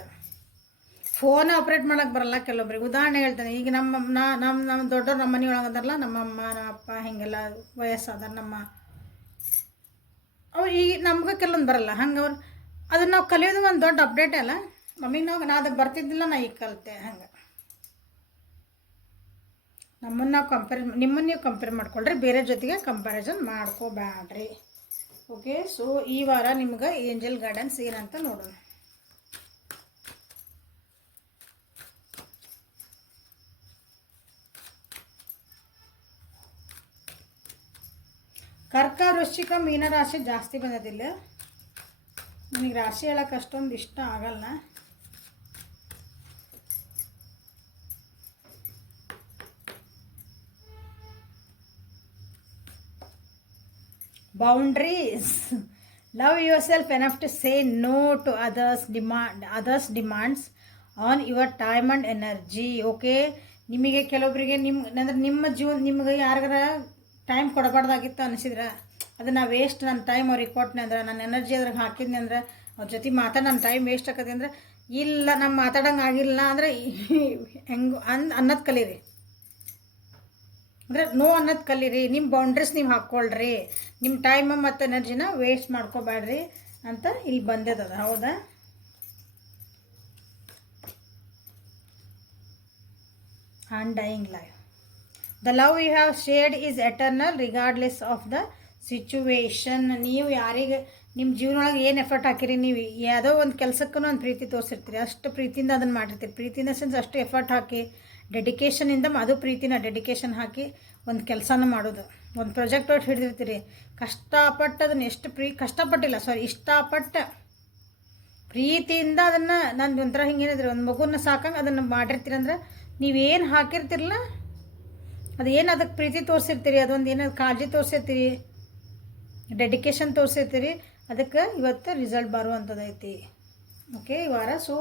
ಫೋನ್ ಆಪ್ರೇಟ್ ಮಾಡೋಕ್ಕೆ ಬರಲ್ಲ ಕೆಲವೊಬ್ರಿಗೆ. ಉದಾಹರಣೆ ಹೇಳ್ತೇನೆ, ಈಗ ನಮ್ಮ ದೊಡ್ಡವ್ರು ನಮ್ಮ ಮನೆ ಒಳಗೆ ಅದಾರಲ್ಲ, ನಮ್ಮ ಅಮ್ಮ ನಮ್ಮ ಅಪ್ಪ ಹಿಂಗೆಲ್ಲ ವಯಸ್ಸಾದ ಅವ್ರು ಈಗ ನಮ್ಗೆ ಕೆಲವೊಂದು ಬರಲ್ಲ. ಹಂಗೆ ಅದನ್ನು ನಾವು ಕಲಿಯೋದು ಒಂದು ದೊಡ್ಡ ಅಪ್ಡೇಟ್ ಅಲ್ಲ. ಮಮ್ಮಿಗೆ ನಾ ಅದಕ್ಕೆ ಬರ್ತಿದ್ದಿಲ್ಲ, ನಾ ಈಗ ಕಲಿತೆ. ಹಂಗೆ ನಿಮ್ಮನ್ನು ನೀವು ಕಂಪೇರ್ ಮಾಡ್ಕೊಳ್ರಿ, ಬೇರೆ ಜೊತೆಗೆ ಕಂಪ್ಯಾರಿಸನ್ ಮಾಡ್ಕೋಬೇಡ್ರಿ. ಓಕೆ, ಸೊ ಈ ವಾರ ನಿಮ್ಗೆ ಏಂಜಲ್ ಗೈಡೆನ್ಸ್ ಏನಂತ ನೋಡೋಣ. ಕರ್ಕ, ವೃಶ್ಚಿಕ, ಮೀನ ರಾಶಿ ಜಾಸ್ತಿ ಬಂದದಿಲ್ಲ. ನನಗೆ ರಾಶಿ ಹೇಳಕ್ಕೆ ಅಷ್ಟೊಂದು ಇಷ್ಟ ಆಗಲ್ಲ. Boundaries. Love yourself enough to say no to others' demands on your time and energy. Okay, ನಿಮಗೆ ಕೆಲವೊಬ್ಬರಿಗೆ ನಿಮ್ಮ ಜೀವನ ನಿಮ್ಗೆ ಯಾರಿಗಾರ ಟೈಮ್ ಕೊಡಬಾರ್ದಾಗಿತ್ತು ಅನಿಸಿದ್ರೆ, ಅದನ್ನು ವೇಸ್ಟ್, ನನ್ನ ಟೈಮ್ ಅವ್ರಿಗೆ ಕೊಟ್ಟನೆ ಅಂದ್ರೆ, ನನ್ನ ಎನರ್ಜಿ ಅದ್ರಾಗ ಹಾಕಿದ್ನಿ ಅಂದ್ರೆ, ಅವ್ರ ಜೊತೆ ನನ್ನ ಟೈಮ್ ವೇಸ್ಟ್ ಆಗತ್ತೆ ಅಂದ್ರೆ, ಇಲ್ಲ ನಮ್ಮ ಮಾತಾಡೋಂಗೆ ಆಗಿಲ್ಲ ಅಂದರೆ ಹೆಂಗೆ ಅನ್ನೋದು ಕಲೀರಿ. ಅಂದರೆ ನೋ ಅನ್ನೋದು ಕಲೀರಿ. ನಿಮ್ಮ ಬೌಂಡ್ರೀಸ್ ನೀವು ಹಾಕ್ಕೊಳ್ರಿ. ನಿಮ್ಮ ಟೈಮ್ ಮತ್ತು ಎನರ್ಜಿನ ವೇಸ್ಟ್ ಮಾಡ್ಕೋಬೇಡ್ರಿ ಅಂತ ಇಲ್ಲಿ ಬಂದಿದ್ದದ. ಹೌದಾ? Undying life. The love you have shared is eternal regardless of the situation. ನೀವು ಯಾರಿಗೆ ನಿಮ್ಮ ಜೀವನೊಳಗೆ ಏನು ಎಫರ್ಟ್ ಹಾಕಿರಿ, ನೀವು ಯಾವುದೋ ಒಂದು ಕೆಲಸಕ್ಕೂ ಒಂದು ಪ್ರೀತಿ ತೋರಿಸಿರ್ತೀರಿ, ಅಷ್ಟು ಪ್ರೀತಿಯಿಂದ ಅದನ್ನು ಮಾಡಿರ್ತೀರಿ. ಪ್ರೀತಿಯಿಂದ ಸೆನ್ಸ್ ಅಷ್ಟು ಎಫರ್ಟ್ ಹಾಕಿ ಡೆಡಿಕೇಶನಿಂದ ಅದು ಪ್ರೀತಿನ ಡೆಡಿಕೇಶನ್ ಹಾಕಿ ಒಂದು ಕೆಲಸನ ಮಾಡೋದು. ಒಂದು ಪ್ರಾಜೆಕ್ಟ್ ಒಟ್ಟು ಹಿಡಿದಿರ್ತೀರಿ, ಕಷ್ಟಪಟ್ಟು ಅದನ್ನು ಎಷ್ಟು ಇಷ್ಟಪಟ್ಟು ಪ್ರೀತಿಯಿಂದ ಅದನ್ನು ನಾನು ಒಂಥರ ಹಿಂಗೇನಿದ್ರಿ ಒಂದು ಮಗುನ ಸಾಕಂಗೆ ಅದನ್ನು ಮಾಡಿರ್ತೀರಂದ್ರೆ ನೀವೇನು ಹಾಕಿರ್ತಿರಲ್ಲ ಅದು ಏನು ಅದಕ್ಕೆ ಪ್ರೀತಿ ತೋರಿಸಿರ್ತೀರಿ, ಅದೊಂದು ಏನಾದ್ರು ಕಾಳಜಿ ತೋರಿಸಿರ್ತೀರಿ, ಡೆಡಿಕೇಶನ್ ತೋರಿಸಿರ್ತೀರಿ, ಅದಕ್ಕೆ ಇವತ್ತು ರಿಸಲ್ಟ್ ಬರುವಂಥದ್ದೈತಿ. ಓಕೆ, ಈ ವಾರ ಸೊ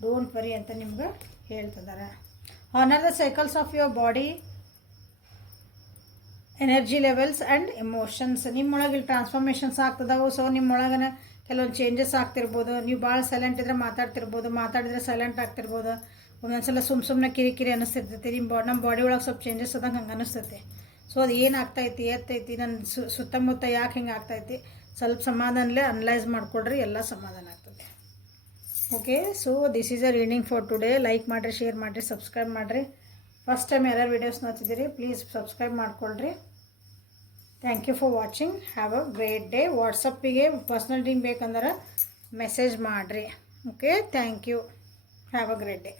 ಡೋಂಟ್ ವರಿ ಅಂತ ನಿಮ್ಗೆ ಹೇಳ್ತಿದ್ದಾರೆ. Honour the cycles of your body, energy levels and emotions. ನಿಮ್ಮೊಳಗೆ ಇಲ್ಲಿ ಟ್ರಾನ್ಸ್ಫಾರ್ಮೇಷನ್ಸ್ ಆಗ್ತದವು. ಸೊ ನಿಮ್ಮೊಳಗನ ಕೆಲವೊಂದು ಚೇಂಜಸ್ ಆಗ್ತಿರ್ಬೋದು. ನೀವು ಭಾಳ ಸೈಲೆಂಟ್ ಇದ್ದರೆ ಮಾತಾಡಿದ್ರೆ ಸೈಲೆಂಟ್ ಆಗ್ತಿರ್ಬೋದು. ಒಂದೊಂದ್ಸಲ ಸುಮ್ಮನೆ ಕಿರಿಕಿರಿ ಅನ್ನಿಸ್ತಿರ್ತೈತಿ. ನಮ್ಮ ಬಾಡಿ ಒಳಗೆ ಸ್ವಲ್ಪ ಚೇಂಜಸ್ ಆದಂಗೆ ಹಂಗೆ ಅನ್ನಿಸ್ತೈತಿ. ಸೊ ಅದು ಏನು ಆಗ್ತೈತಿ ಎತ್ತೈತಿ ನನ್ನ ಸುತ್ತಮುತ್ತ ಯಾಕೆ ಹಿಂಗೆ ಆಗ್ತೈತಿ ಸ್ವಲ್ಪ ಸಮಾಧಾನಲೇ ಅನಲೈಸ್ ಮಾಡಿಕೊಡ್ರಿ, ಎಲ್ಲ ಸಮಾಧಾನ ಆಗ್ತದೆ. Okay, so this is a reading for today. Like ಮಾಡಿರಿ, ಶೇರ್ ಮಾಡಿರಿ, ಸಬ್ಸ್ಕ್ರೈಬ್ ಮಾಡಿರಿ. ಫಸ್ಟ್ ಟೈಮ್ ಯಾರ್ಯಾರು ವೀಡಿಯೋಸ್ ನೋಡ್ತಿದ್ದೀರಿ ಪ್ಲೀಸ್ ಸಬ್ಸ್ಕ್ರೈಬ್ ಮಾಡ್ಕೊಳ್ರಿ. Thank you for watching. Have a great day. ವಾಟ್ಸಪ್ಪಿಗೆ ಪರ್ಸ್ನಲ್ ರೀಡಿಂಗ್ ಬೇಕಂದ್ರೆ ಮೆಸೇಜ್ ಮಾಡಿರಿ. Okay, thank you. Have a great day.